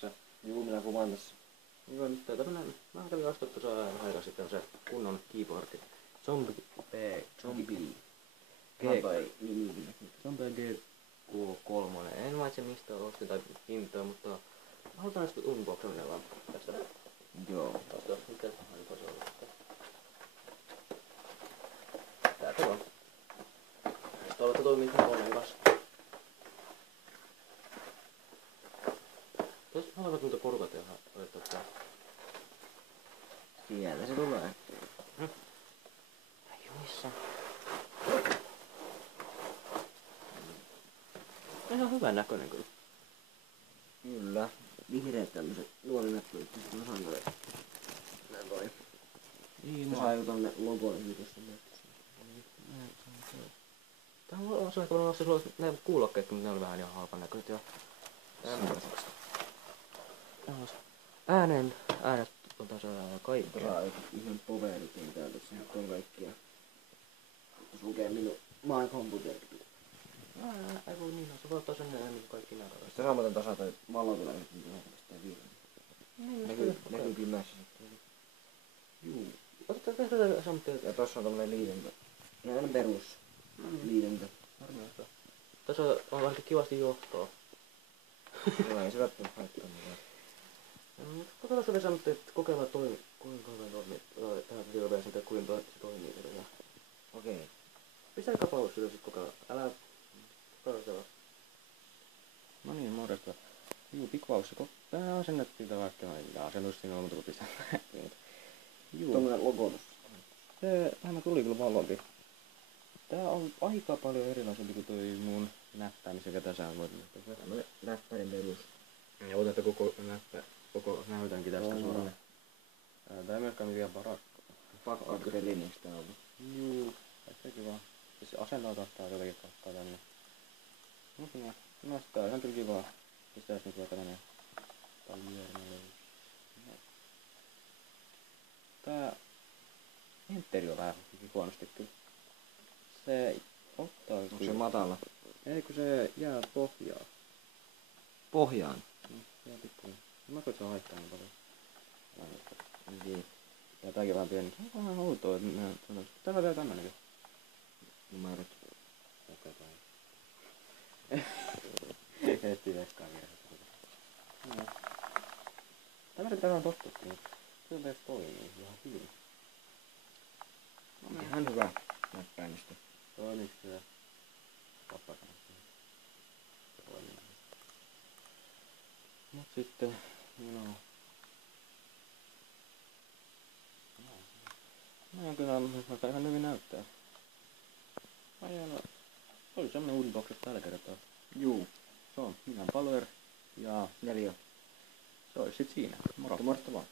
tässä. Juu, minä kuvaan tässä. Joo, nyt tämmönen, mä kävin ostaa tuossa aika sitten se kunnon keyboardi. Zombie G3. En mainitse mistä ostin tai hintaa, mutta halutaan sitten unboxaminen vaan tästä. Joo. Tästä mitä tahansa se on. Täältä vaan. Toivottavasti toimii koneen kanssa. Tuossa haluavat niitä porukat ja laittaa tää. Sieltä se tulee. Juissa. Ihan hyvän näköinen kyllä. Kyllä. Vihreät tämmöset luolinäppölit. Sitten mä saan toi. Niin, mä saan jo tonne logoihin tuossa näytössä. Tää on se, että mä nostin sulle ne kuulokkeet, mutta ne oli vähän ihan halpan näköiset ja... Äänet on tässä kaikkea. Saa yhden poverikin täältä, se on kaikkia. Jos lukee minun My Computer. Ei voi niin, se voi ottaa sen niin kaikki nämä. Sitten saa muuten tasata, että valo tulee nyt niin lähettämistä vihreä. Näkyy pimeässä sitten. Juu. Otetaan tehdä sammutteet. Ja tossa on tommonen liitäntä. Ihan perus liitäntä. Tässä on vähän kivasti johtoa. Joo, ei se välttämättä haittaa mitään. Katsotaan se sammutteet kokeillaan kuinka tähän videoon sitten kuinka se toimii. Okei. Pistää paussi ja sit kokeillaan. Älä karsella. No niin, morjesta. Juu, pikkupaussi. Tää asennettiin tää vaikka ja asennus siinä on muuta kuin pistää. Juu. Tommonen logo tossa. Se vähän tuli kyllä valompi. Tää on aika paljon erilaisempi kuin toi mun näppäimi sekä tässä on voinut. Tämmönen näppärin perus. Ja otatte koko näytänkin tästä suoraan. Tää ei myöskään mikään paras. Pakkaatko se linjasta tää ollut? Juu, sekin vaan. Siis asennoitaa tää jotenkin pakkaa tänne. No tää on ihan kyllä kivaa. Pistääs nyt vaikka tänne paljon. Tää enteri on vähän huonosti kyllä. Se ottaa kyllä. Onko se matala? Ei kun se jää pohjaan. Pohjaan? Jää pikkuinen. Mä koin, että se haittaa niin paljon. Niin. Ja tääkin vähän pieni. Se on vähän outoa, että mä sanois. Täällä on vielä tämmönenkin. Numerot. Okei toi. Heti veskaan vielä. Tämmöset pitää vaan tottuukin, mutta kyllä tässä toimii ihan hyvin. Ihan hyvä näppäimistö. Toimiks se? Pappa sanottiin. Toimii. Mut sitten, no kyllä ihan hyvin näyttää. Oli semmonen unboxi tällä kertaa. Juu. Se on minä Palver ja 4. se olisi sit siinä. Moro. Mortta vaan.